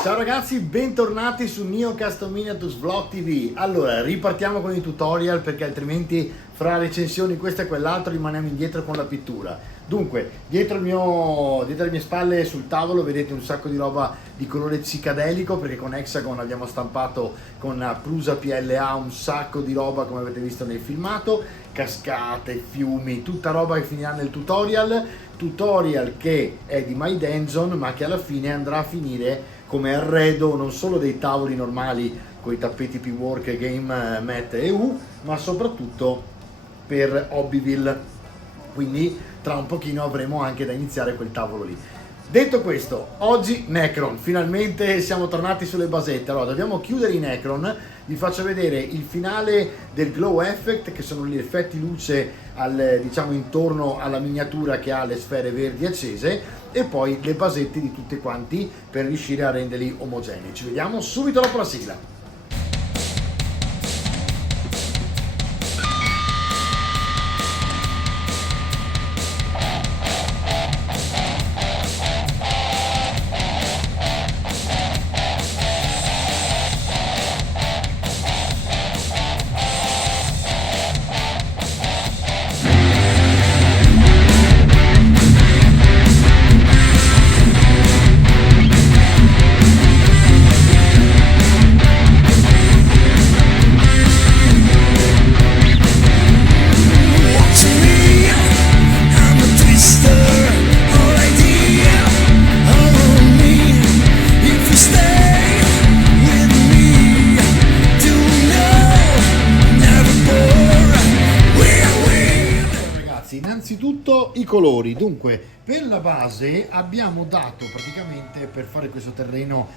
Ciao ragazzi, bentornati su Neo Custom Miniatures Vlog TV. Allora, ripartiamo con i tutorial perché altrimenti fra recensioni questo e quell'altro rimaniamo indietro con la pittura. Dunque, dietro le mie spalle sul tavolo vedete un sacco di roba di colore psicadelico perché con Hexagon abbiamo stampato con Prusa PLA un sacco di roba come avete visto nel filmato, cascate, fiumi, tutta roba che finirà nel tutorial che è di My Dungeon ma che alla fine andrà a finire come arredo non solo dei tavoli normali con i tappeti P-Work, Game Mat e U, ma soprattutto per Hobbyville. Quindi tra un pochino avremo anche da iniziare quel tavolo lì. Detto questo, oggi Necron, finalmente siamo tornati sulle basette. Allora, dobbiamo chiudere i Necron, vi faccio vedere il finale del Glow Effect, che sono gli effetti luce diciamo intorno alla miniatura che ha le sfere verdi accese, e poi le basette di tutti quanti per riuscire a renderli omogenei. Ci vediamo subito dopo la sigla. Innanzitutto i colori. Dunque, per la base abbiamo dato praticamente, per fare questo terreno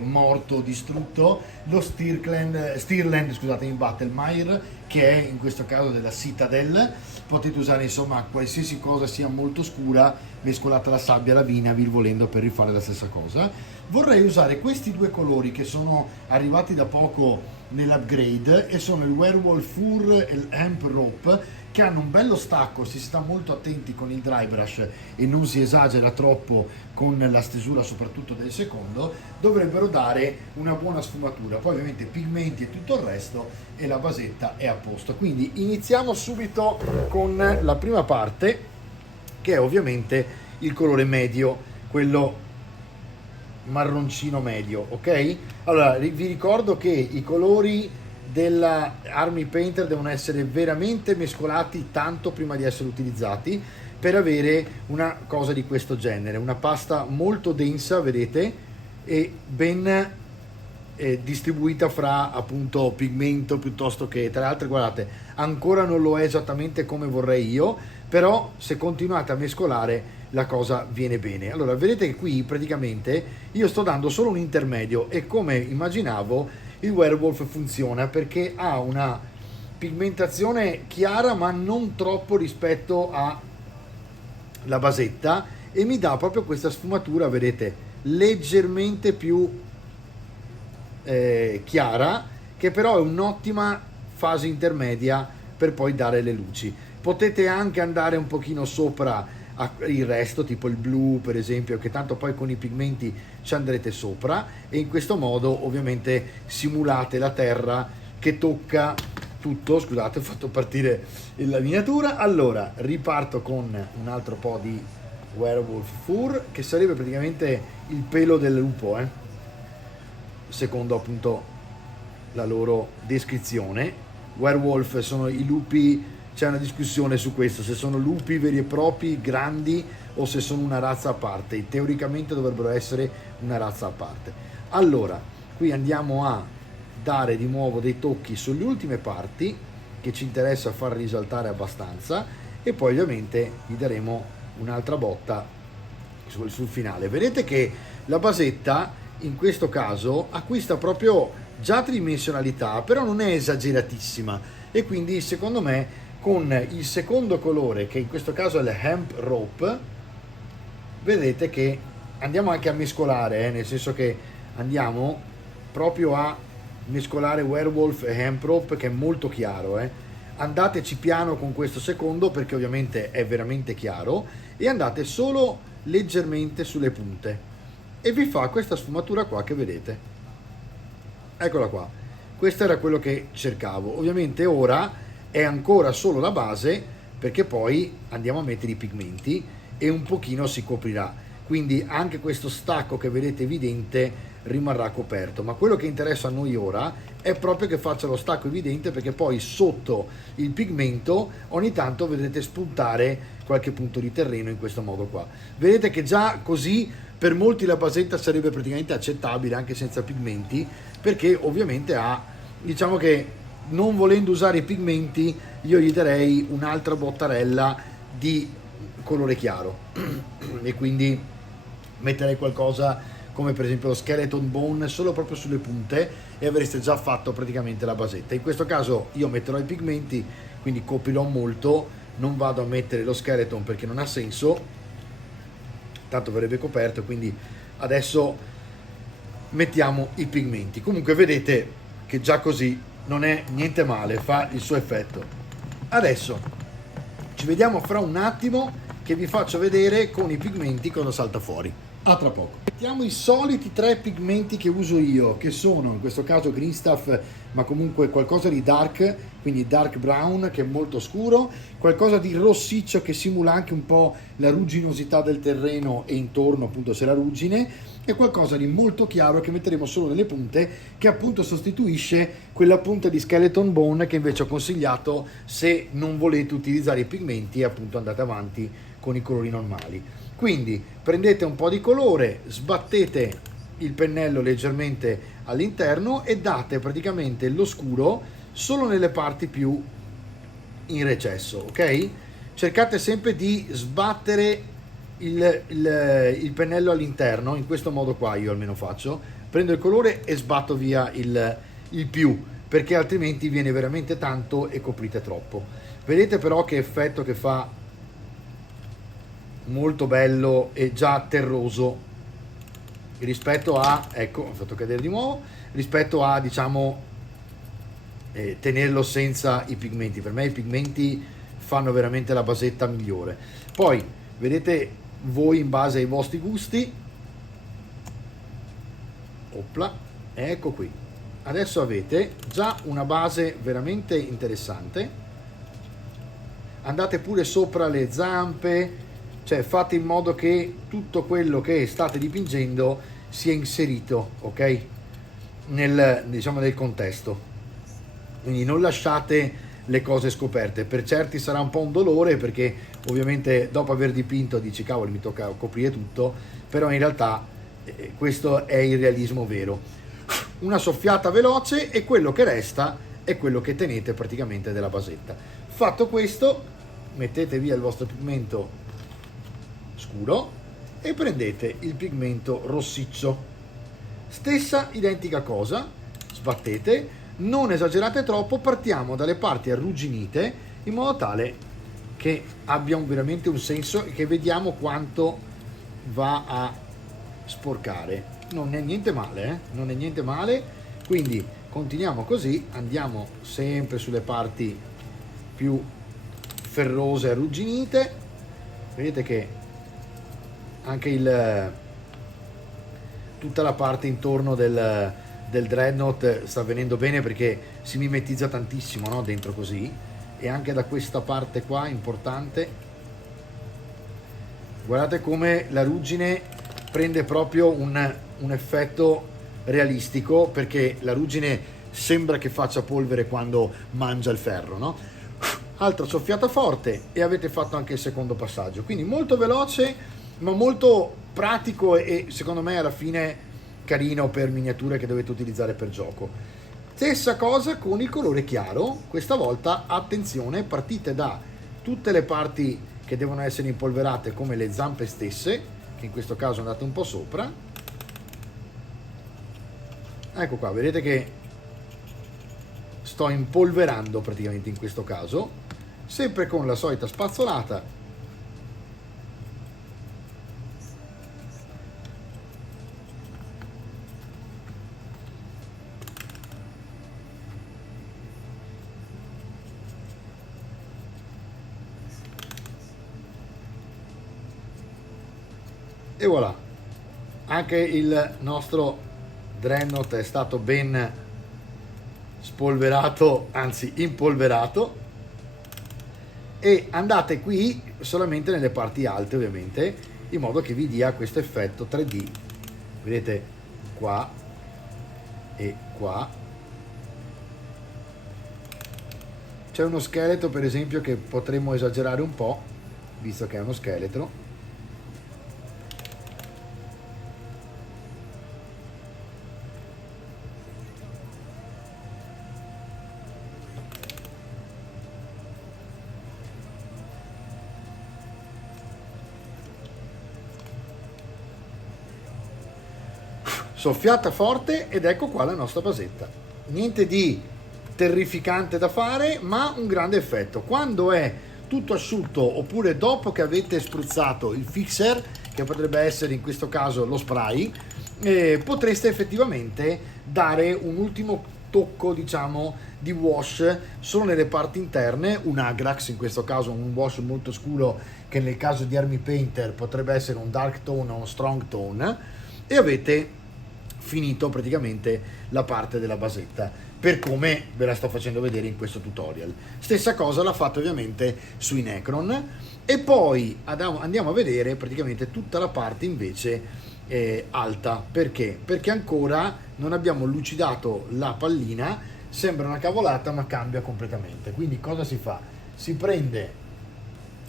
morto, distrutto, lo Stirland, scusate, in Battlemire, che è in questo caso della Citadel. Potete usare insomma qualsiasi cosa sia molto scura mescolata alla sabbia, alla vinavil, volendo, per rifare la stessa cosa. Vorrei usare questi due colori che sono arrivati da poco nell'upgrade e sono il Werewolf Fur e il Hemp Rope, che hanno un bello stacco, si sta molto attenti con il dry brush e non si esagera troppo con la stesura soprattutto del secondo, dovrebbero dare una buona sfumatura. Poi ovviamente pigmenti e tutto il resto e la basetta è a posto. Quindi iniziamo subito con la prima parte, che è ovviamente il colore medio, quello marroncino medio, ok? Allora vi ricordo che i colori della Army Painter devono essere veramente mescolati tanto prima di essere utilizzati per avere una cosa di questo genere, una pasta molto densa, vedete, e ben distribuita fra appunto pigmento piuttosto che, tra l'altro guardate, ancora non lo è esattamente come vorrei io, però se continuate a mescolare la cosa viene bene. Allora vedete che qui praticamente io sto dando solo un intermedio e come immaginavo il Werewolf funziona perché ha una pigmentazione chiara ma non troppo rispetto alla basetta e mi dà proprio questa sfumatura, vedete, leggermente più chiara, che però è un'ottima fase intermedia per poi dare le luci. Potete anche andare un pochino sopra il resto, tipo il blu per esempio, che tanto poi con i pigmenti ci andrete sopra, e in questo modo ovviamente simulate la terra che tocca tutto. Scusate, ho fatto partire la miniatura. Allora riparto con un altro po' di Werewolf Fur, che sarebbe praticamente il pelo del lupo, secondo appunto la loro descrizione. Werewolf sono i lupi. C'è una discussione su questo, se sono lupi veri e propri, grandi, o se sono una razza a parte. Teoricamente dovrebbero essere una razza a parte. Allora, qui andiamo a dare di nuovo dei tocchi sulle ultime parti, che ci interessa far risaltare abbastanza, e poi ovviamente gli daremo un'altra botta sul finale. Vedete che la basetta, in questo caso, acquista proprio già tridimensionalità, però non è esageratissima, e quindi secondo me con il secondo colore, che in questo caso è il Hemp Rope, vedete che andiamo anche a mescolare, nel senso che andiamo proprio a mescolare Werewolf e Hemp Rope, che è molto chiaro. Andateci piano con questo secondo perché ovviamente è veramente chiaro, e andate solo leggermente sulle punte. e vi fa questa sfumatura qua che vedete. Eccola qua, questo era quello che cercavo. Ovviamente ora è ancora solo la base, perché poi andiamo a mettere i pigmenti e un pochino si coprirà, quindi anche questo stacco che vedete evidente rimarrà coperto, ma quello che interessa a noi ora è proprio che faccia lo stacco evidente, perché poi sotto il pigmento ogni tanto vedrete spuntare qualche punto di terreno in questo modo qua. Vedete che già così per molti la basetta sarebbe praticamente accettabile anche senza pigmenti, perché ovviamente ha, diciamo che non volendo usare i pigmenti io gli darei un'altra bottarella di colore chiaro e quindi metterei qualcosa come per esempio lo skeleton bone solo proprio sulle punte e avreste già fatto praticamente la basetta. In questo caso io metterò i pigmenti, quindi coprirò molto, non vado a mettere lo skeleton perché non ha senso, tanto verrebbe coperto, quindi adesso mettiamo i pigmenti. Comunque vedete che già così non è niente male, fa il suo effetto. Adesso ci vediamo fra un attimo che vi faccio vedere con i pigmenti cosa salta fuori. A tra poco. Mettiamo i soliti 3 pigmenti che uso io, che sono in questo caso Green Stuff, ma comunque qualcosa di dark, quindi dark brown che è molto scuro, qualcosa di rossiccio che simula anche un po' la rugginosità del terreno e intorno appunto c'è la ruggine, e qualcosa di molto chiaro che metteremo solo nelle punte, che appunto sostituisce quella punta di skeleton bone che invece ho consigliato se non volete utilizzare i pigmenti e appunto andate avanti con i colori normali. Quindi prendete un po' di colore, sbattete il pennello leggermente all'interno e date praticamente lo scuro solo nelle parti più in recesso, ok? Cercate sempre di sbattere il pennello all'interno, in questo modo qua io almeno faccio, prendo il colore e sbatto via il più, perché altrimenti viene veramente tanto e coprite troppo. Vedete però che effetto che fa, molto bello e già terroso rispetto a, ecco, ho fatto cadere di nuovo, rispetto a diciamo tenerlo senza i pigmenti. Per me i pigmenti fanno veramente la basetta migliore. Poi vedete voi in base ai vostri gusti, opla, ecco qui, adesso avete già una base veramente interessante. Andate pure sopra le zampe, cioè fate in modo che tutto quello che state dipingendo sia inserito, ok, diciamo nel contesto, quindi non lasciate le cose scoperte. Per certi sarà un po' un dolore, perché ovviamente dopo aver dipinto dici cavolo mi tocca coprire tutto, però in realtà questo è il realismo vero. Una soffiata veloce e quello che resta è quello che tenete praticamente della basetta. Fatto questo, mettete via il vostro pigmento scuro e prendete il pigmento rossiccio, stessa identica cosa, sbattete, non esagerate troppo, partiamo dalle parti arrugginite in modo tale che abbia veramente un senso e che vediamo quanto va a sporcare. Non è niente male, non è niente male, quindi continuiamo così, andiamo sempre sulle parti più ferrose e arrugginite. Vedete che anche tutta la parte intorno del dreadnought sta venendo bene, perché si mimetizza tantissimo, no? Dentro così, e anche da questa parte qua importante. Guardate come la ruggine prende proprio un effetto realistico, perché la ruggine sembra che faccia polvere quando mangia il ferro, no? Altra soffiata forte e avete fatto anche il secondo passaggio, quindi molto veloce ma molto pratico e secondo me alla fine carino per miniature che dovete utilizzare per gioco. Stessa cosa con il colore chiaro, questa volta attenzione, partite da tutte le parti che devono essere impolverate, come le zampe stesse, che in questo caso andate un po' sopra. Ecco qua, vedete che sto impolverando praticamente in questo caso, sempre con la solita spazzolata. E voilà, anche il nostro Dreadnought è stato ben spolverato, anzi impolverato, e andate qui solamente nelle parti alte ovviamente, in modo che vi dia questo effetto 3D. Vedete qua e qua c'è uno scheletro, per esempio, che potremmo esagerare un po', visto che è uno scheletro. Soffiata forte ed ecco qua la nostra basetta. Niente di terrificante da fare, ma un grande effetto. Quando è tutto asciutto, oppure dopo che avete spruzzato il fixer, che potrebbe essere in questo caso lo spray, potreste effettivamente dare un ultimo tocco, diciamo, di wash solo nelle parti interne, un Agrax, in questo caso un wash molto scuro, che nel caso di Army Painter potrebbe essere un dark tone o un strong tone, e avete finito praticamente la parte della basetta, per come ve la sto facendo vedere in questo tutorial. Stessa cosa l'ha fatto ovviamente sui Necron, e poi andiamo a vedere praticamente tutta la parte invece alta. Perché? Perché ancora non abbiamo lucidato la pallina, sembra una cavolata ma cambia completamente. Quindi cosa si fa? Si prende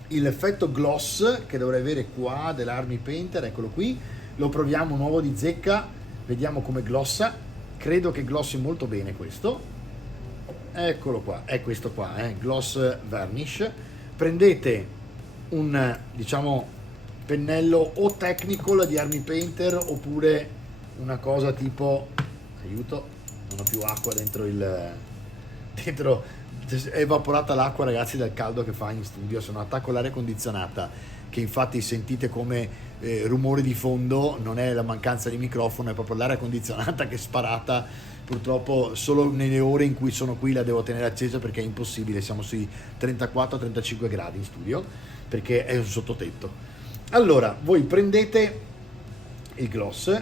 l'effetto gloss che dovrei avere qua dell'Army Painter, eccolo qui, lo proviamo nuovo di zecca, vediamo come glossa. Credo che glossi molto bene questo, eccolo qua, è questo qua, gloss varnish. Prendete un, diciamo, pennello o technical di Army Painter, oppure una cosa tipo, aiuto, non ho più acqua dentro è evaporata l'acqua, ragazzi, dal caldo che fa in studio. Sono attacco l'aria condizionata, che infatti sentite come rumore di fondo, non è la mancanza di microfono, è proprio l'aria condizionata che è sparata. Purtroppo solo nelle ore in cui sono qui la devo tenere accesa, perché è impossibile, siamo sui 34-35 gradi in studio, perché è un sottotetto. Allora, voi prendete il gloss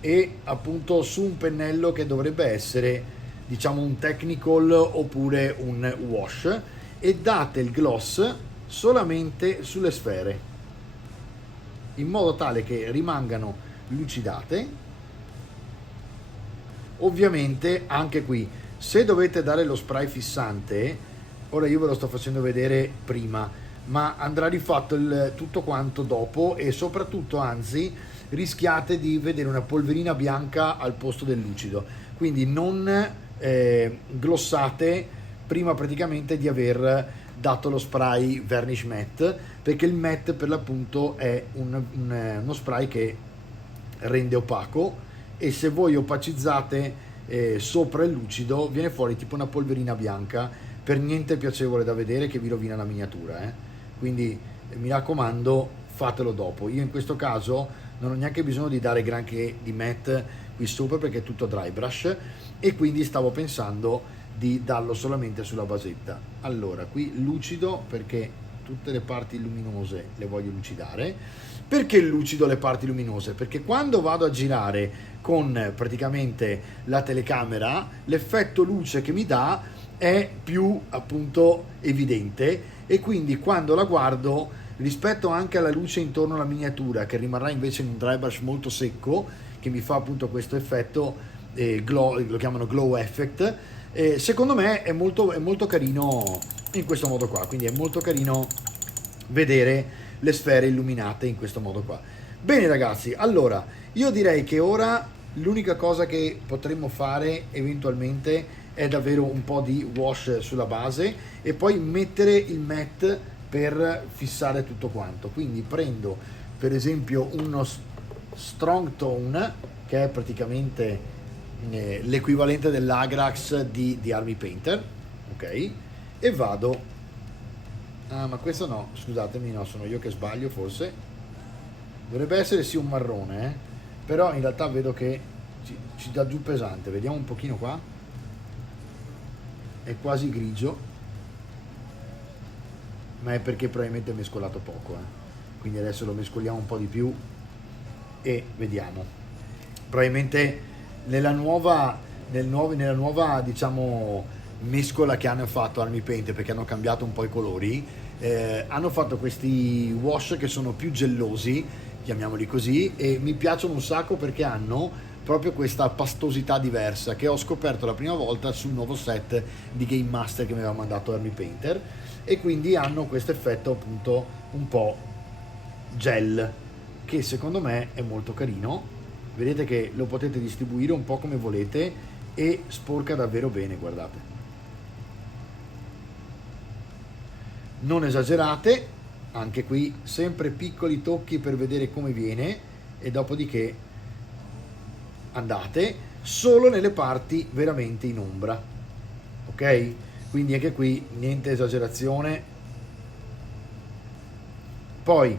e appunto su un pennello che dovrebbe essere, diciamo, un technical oppure un wash, e date il gloss solamente sulle sfere, in modo tale che rimangano lucidate. Ovviamente anche qui, se dovete dare lo spray fissante, ora io ve lo sto facendo vedere prima, ma andrà rifatto tutto quanto dopo, e soprattutto, anzi, rischiate di vedere una polverina bianca al posto del lucido. Quindi non glossate prima praticamente di aver dato lo spray varnish matte, perché il matte per l'appunto è uno spray che rende opaco, e se voi opacizzate sopra il lucido viene fuori tipo una polverina bianca, per niente piacevole da vedere, che vi rovina la miniatura, quindi mi raccomando, fatelo dopo. Io in questo caso non ho neanche bisogno di dare granché di matte qui sopra, perché è tutto dry brush, e quindi stavo pensando di darlo solamente sulla basetta. Allora, qui lucido, perché tutte le parti luminose le voglio lucidare. Perché lucido le parti luminose? Perché quando vado a girare con praticamente la telecamera, l'effetto luce che mi dà è più appunto evidente, e quindi quando la guardo, rispetto anche alla luce intorno alla miniatura, che rimarrà invece in un dry brush molto secco, che mi fa appunto questo effetto glow, lo chiamano glow effect, secondo me è molto carino in questo modo qua. Quindi è molto carino vedere le sfere illuminate in questo modo qua. Bene ragazzi, allora io direi che ora l'unica cosa che potremmo fare eventualmente è davvero un po' di wash sulla base, e poi mettere il matte per fissare tutto quanto. Quindi prendo per esempio uno strong tone, che è praticamente l'equivalente dell'Agrax di Army Painter, ok, e vado. Ah, ma questo no, scusatemi, no, sono io che sbaglio, forse dovrebbe essere sì un marrone, però in realtà vedo che ci dà giù pesante. Vediamo un pochino qua, è quasi grigio, ma è perché probabilmente ho mescolato poco, quindi adesso lo mescoliamo un po' di più e vediamo. probabilmente nella nuova diciamo mescola che hanno fatto Army Painter, perché hanno cambiato un po' i colori, hanno fatto questi wash che sono più gellosi, chiamiamoli così, e mi piacciono un sacco perché hanno proprio questa pastosità diversa che ho scoperto la prima volta sul nuovo set di Game Master che mi aveva mandato Army Painter, e quindi hanno questo effetto appunto un po' gel che secondo me è molto carino. Vedete che lo potete distribuire un po' come volete e sporca davvero bene, guardate. Non esagerate, anche qui sempre piccoli tocchi per vedere come viene, e dopodiché andate solo nelle parti veramente in ombra, ok? Quindi anche qui niente esagerazione. Poi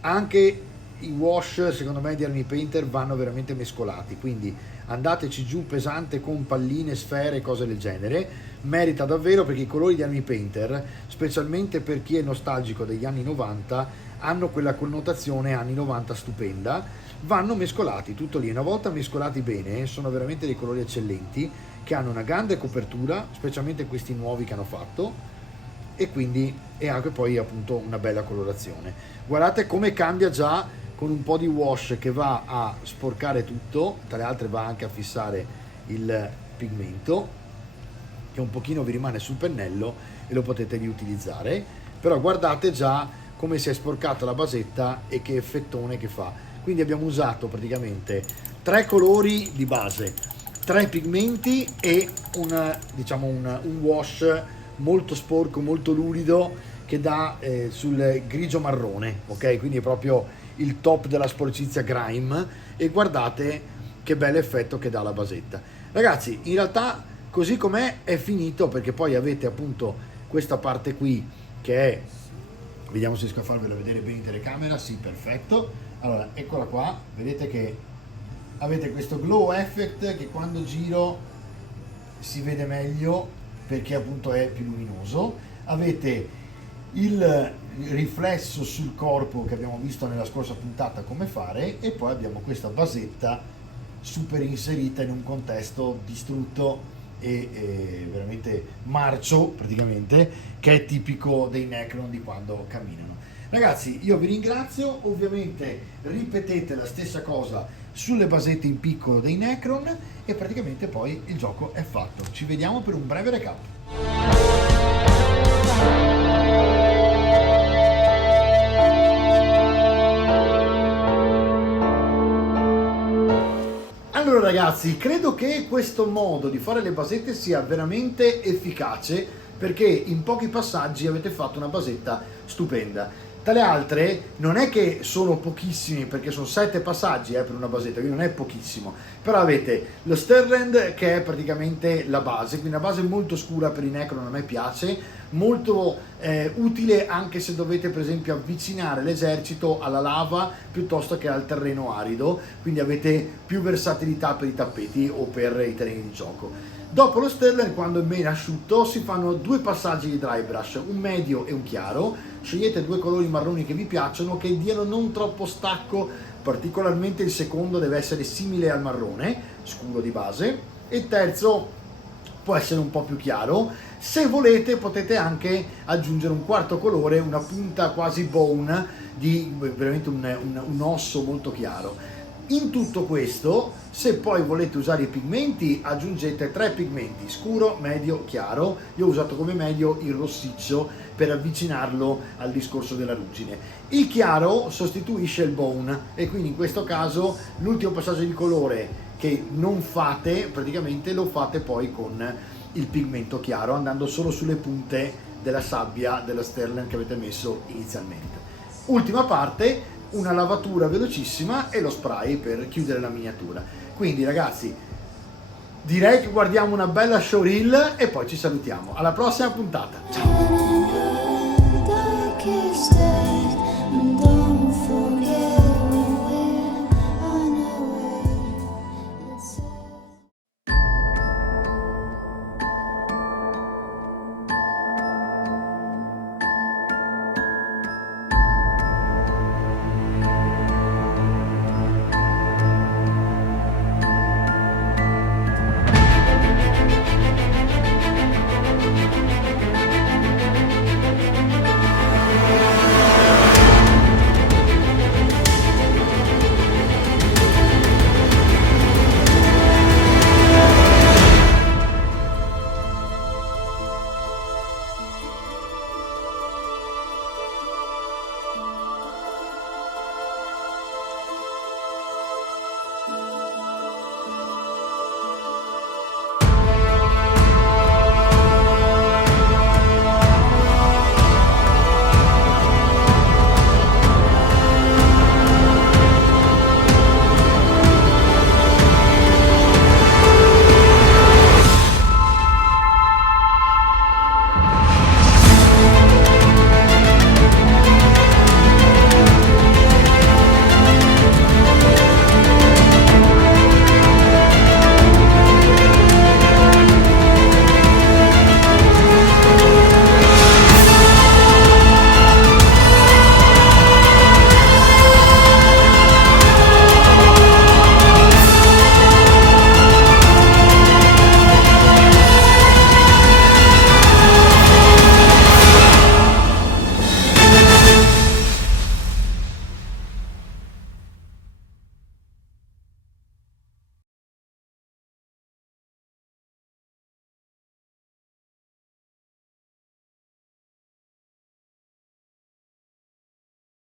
anche i wash secondo me di Army Painter vanno veramente mescolati, quindi andateci giù pesante con palline, sfere, cose del genere, merita davvero, perché i colori di Army Painter, specialmente per chi è nostalgico degli anni 90, hanno quella connotazione anni 90 stupenda, vanno mescolati, tutto lì. Una volta mescolati bene sono veramente dei colori eccellenti che hanno una grande copertura, specialmente questi nuovi che hanno fatto, e quindi è anche poi appunto una bella colorazione. Guardate come cambia già con un po' di wash che va a sporcare tutto, tra le altre va anche a fissare il pigmento che un pochino vi rimane sul pennello e lo potete riutilizzare, però guardate già come si è sporcata la basetta e che effettone che fa. Quindi abbiamo usato praticamente 3 colori di base, 3 pigmenti e un wash molto sporco, molto lurido, che dà sul grigio marrone, ok? Quindi è proprio il top della sporcizia grime, e guardate che bel effetto che dà la basetta. Ragazzi, in realtà così com'è è finito, perché poi avete appunto questa parte qui che è, vediamo se riesco a farvelo vedere bene in telecamera, sì, perfetto. Allora, eccola qua, vedete che avete questo glow effect che quando giro si vede meglio perché appunto è più luminoso. Avete il riflesso sul corpo che abbiamo visto nella scorsa puntata come fare, e poi abbiamo questa basetta super inserita in un contesto distrutto e veramente marcio praticamente, che è tipico dei Necron di quando camminano. Ragazzi, io vi ringrazio, ovviamente ripetete la stessa cosa sulle basette in piccolo dei Necron e praticamente poi il gioco è fatto. Ci vediamo per un breve recap. Allora ragazzi, credo che questo modo di fare le basette sia veramente efficace, perché in pochi passaggi avete fatto una basetta stupenda. Tra le altre non è che sono pochissimi, perché sono 7 passaggi per una basetta, quindi non è pochissimo, però avete lo Stirland che è praticamente la base, quindi una base molto scura per i Necron, a me piace, molto utile anche se dovete per esempio avvicinare l'esercito alla lava piuttosto che al terreno arido, quindi avete più versatilità per i tappeti o per i terreni di gioco. Dopo lo Stirland, quando è ben asciutto, si fanno 2 passaggi di dry brush, un medio e un chiaro. Scegliete 2 colori marroni che vi piacciono, che diano non troppo stacco, particolarmente il secondo deve essere simile al marrone scuro di base, e il terzo può essere un po' più chiaro. Se volete potete anche aggiungere un quarto colore, una punta quasi bone di veramente un osso molto chiaro. In tutto questo, se poi volete usare i pigmenti, aggiungete 3 pigmenti, scuro, medio, chiaro. Io ho usato come medio il rossiccio per avvicinarlo al discorso della ruggine. Il chiaro sostituisce il bone, e quindi in questo caso l'ultimo passaggio di colore che non fate, praticamente lo fate poi con il pigmento chiaro, andando solo sulle punte della sabbia della Stirland che avete messo inizialmente. Ultima parte, una lavatura velocissima e lo spray per chiudere la miniatura. Quindi ragazzi, direi che guardiamo una bella showreel e poi ci salutiamo. Alla prossima puntata, ciao!